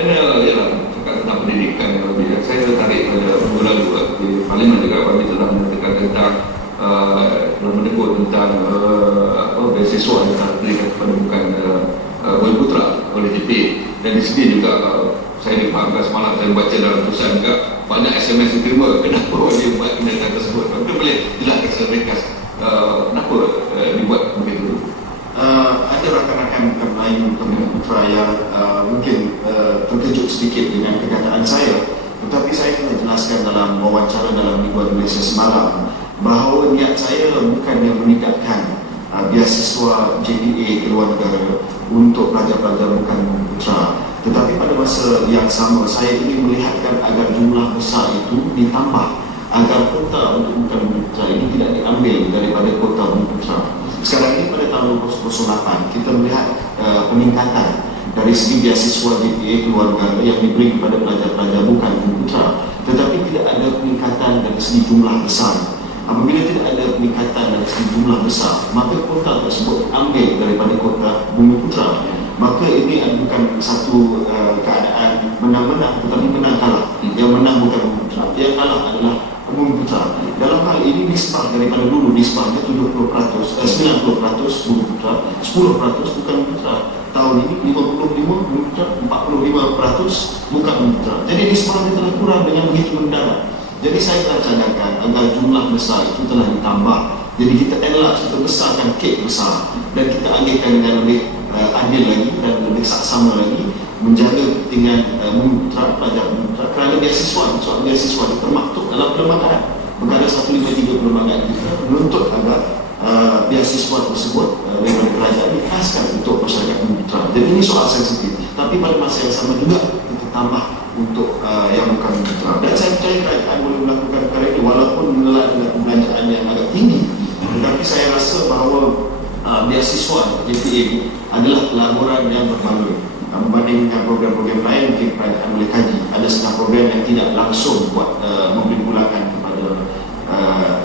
Dan ialah cakap tentang pendidikan yang lebih, saya tertarik pada minggu lalu di Parlimen juga kami telah menyatakan tentang telah menegur tentang beasiswa yang telah diberikan kepada bukan Bumi Putra oleh JPA. Dan di sini juga saya difahamkan semalam, saya baca dalam tulisan juga banyak SMS diterima kenapa dia buat tindakan tersebut. Mungkin boleh jelaskan secara ringkas kenapa dibuat begitu? Ada rakan-rakan bukan Melayu Bumi Putra yang mungkin terkejut sedikit dengan perkataan saya, tetapi saya telah jelaskan dalam wawancara dalam Mingguan Malaysia semalam bahawa niat saya bukannya meningkatkan beasiswa JPA ke luar negara untuk pelajar-pelajar bukan Bumi Putra, tetapi pada masa yang sama saya ingin melihatkan agar jumlah besar itu ditambah, agar kota untuk bukan Bumi Putra ini tidak diambil daripada kota Bumi Putra. Sekarang ini pada tahun 2008 kita melihat peningkatan dari segi beasiswa JPA ke luar negara yang diberi kepada pelajar-pelajar bukan Bumi Putra, tetapi tidak ada peningkatan dari segi jumlah besar. Apabila tidak ada peningkatan dari segi jumlah besar, maka kota tersebut ambil daripada kota Bumi Putra. Maka ini bukan satu keadaan menang-menang, tetapi menang kalah. Yang menang bukan Bumi Putra, yang kalah adalah Bumi Putra. Dalam hal ini nisbah daripada dulu nisbahnya 90%, 90% Bumi Putra, 10% bukan Bumi Putra. Tahun ini 55 Bumi Putra, 45% bukan Bumi Putra. Jadi nisbahnya telah kurang dengan begitu mendadak. Jadi saya telah cadangkan agar jumlah besar itu telah ditambah. Jadi kita enlarge, kita besarkan kek besar dan kita anggilkan dengan lebih adil lagi dan lebih saksama lagi, menjaga kepentingan Bumi Putra, pelajar Bumi Putra, kerana beasiswa, soal beasiswa itu termaktub dalam perlembagaan. Perkara 153 perlembagaan kita menuntut agar beasiswa tersebut daripada kerajaan dikhaskan untuk masyarakat Bumi Putra. Jadi ini soal sensitif, tapi pada masa yang sama juga kita tambah untuk yang bukan Bumi Putra. Dan saya percaya kerajaan boleh melakukan perkara ini walaupun menelan dengan pembelanjaan yang agak tinggi. Tetapi saya rasa bahawa beasiswa JPA adalah pelaburan yang berbaloi. Berbanding dengan program-program lain, mungkin kerajaan boleh kaji. Ada setengah program yang tidak langsung buat memberi bulangan kepada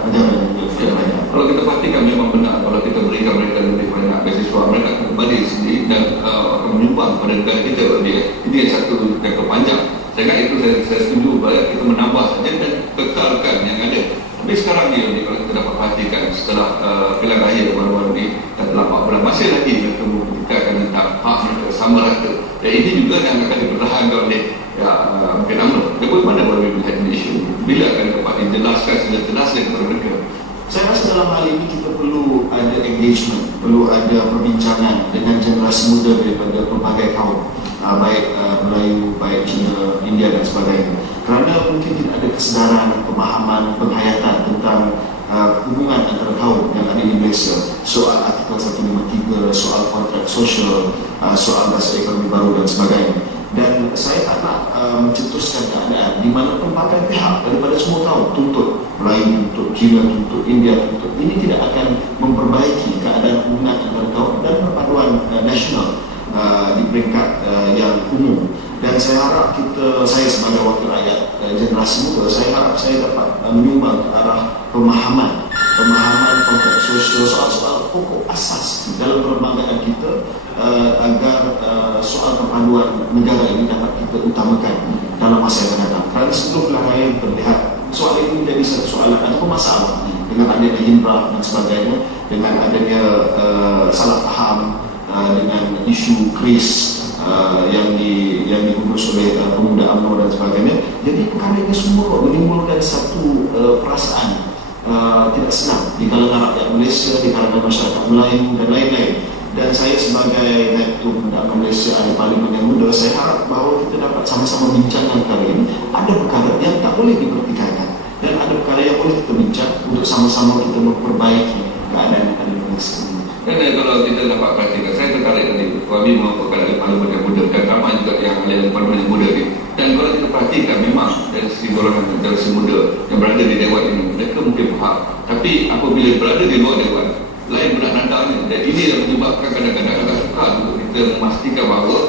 pejabat kerajaan. Kalau kita perhatikan memang benar, kalau kita berikan mereka lebih banyak beasiswa, mereka akan kembali sendiri dan akan menyumbang pada negara kita. Ini satu jangka panjang. Saya ingat itu saya setuju bahawa kita menambah saja dan kekalkan yang ada. Tapi sekarang ni kalau kita dapat perhatikan setelah pilihan raya baru-baru ni dan 4 bulan masih lagi mereka membuktikan tentang hak mereka sama rata. Dan ini juga yang akan dipertahankan oleh mungkin UMNO. Dan bagaimana baru melihat ini isu? Bila akan dapat dijelaskan secara jelas kepada mereka? Saya rasa dalam hal ini kita perlu ada engagement, perlu ada perbincangan dengan generasi muda daripada pelbagai kaum, baik Melayu, baik Cina, India dan sebagainya. Kerana mungkin tidak ada kesedaran, pemahaman, penghayatan tentang hubungan antara kaum yang ada di Malaysia. Soal artikel 153, soal kontrak sosial, soal dasar ekonomi baru dan sebagainya. Dan saya tak nak mencetuskan keadaan di mana pelbagai pihak daripada semua kaum tuntut Melayu, tuntut Cina, tuntut India, tuntut. Ini tidak akan memperbaiki keadaan hubungan antara kaum dan perpaduan nasional di peringkat yang umum. Dan saya harap saya sebagai wakil rakyat generasi muda, saya harap saya dapat menyumbang ke arah pemahaman konteks sosial, soal-soal pokok asas dalam perlembagaan kita, agar soal perpaduan negara ini dapat kita utamakan dalam masa yang akan datang. Kerana sebelum pilihan raya terlihat soal ini menjadi satu soalan atau masalah dengan adanya himrah dan sebagainya, dengan adanya salah faham dengan isu kris yang diurus oleh pemuda UMNO dan sebagainya. Jadi perkara ini semua menimbulkan satu perasaan tidak senang di kalangan rakyat Malaysia, di kalangan masyarakat Melayu dan lain-lain. Dan saya sebagai Naib Ketua Pemuda Malaysia Ahli Parlimen yang muda, saya harap bahawa kita dapat sama-sama bincangkan perkara ini. Ada perkara yang tak boleh dipertikaikan dan ada perkara yang boleh kita bincang untuk sama-sama kita memperbaiki keadaan yang ada di Malaysia ini. Dan kalau kita dapat perhatikan, saya tertarik tadi kami merupakan ahli parlimen yang muda dan ramai juga yang ahli parlimen yang muda ni. Dan kalau kita perhatikan memang dari segi golongan generasi muda yang berada di Dewan ini, mereka mungkin faham. Tapi apabila berada di luar Dewan, lain pula nadanya. Dan ini yang menyebabkan kadang-kadang agak sukar untuk kita memastikan bahawa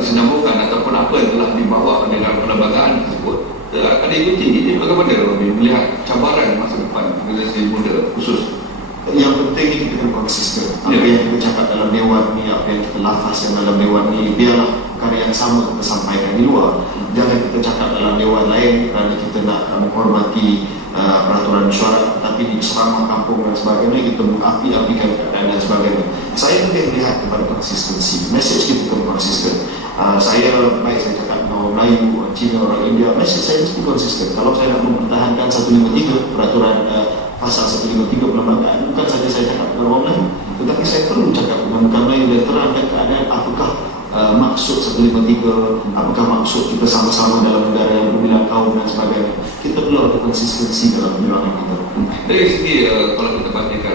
kesinambungan ataupun apa yang telah dibawa dalam perlembagaan tersebut ada ikuti. Ini bagaimana Robi melihat cabaran masa depan generasi muda khusus? Yang penting kita kena konsisten. Apa yang kita cakap dalam Dewan ni, apa yang kita lafazkan dalam Dewan ni, biarlah perkara yang sama kita sampaikan di luar. Jangan kita cakap dalam dewan lain kerana kita nak menghormati peraturan mesyuarat, tapi di serama kampung dan sebagainya kita mengapi-apikan keadaan dan sebagainya. Saya lebih melihat kepada konsistensi. Message kita konsisten. Saya cakap dengan orang Melayu, orang Cina, orang India, message saya mesti konsisten. Kalau saya nak mempertahankan 153 peraturan pasal 153 perlembagaan, bukan saja saya cakap dengan orang Melayu, tetapi saya perlu cakap dengan bukan Melayu dan terangkan keadaan apakah maksud 153, apakah maksud kita sama-sama dalam negara yang berbilang kaum dan sebagainya. Kita perlu ada konsistensi dalam penyuarakan kita. Dari segi kalau kita bandingkan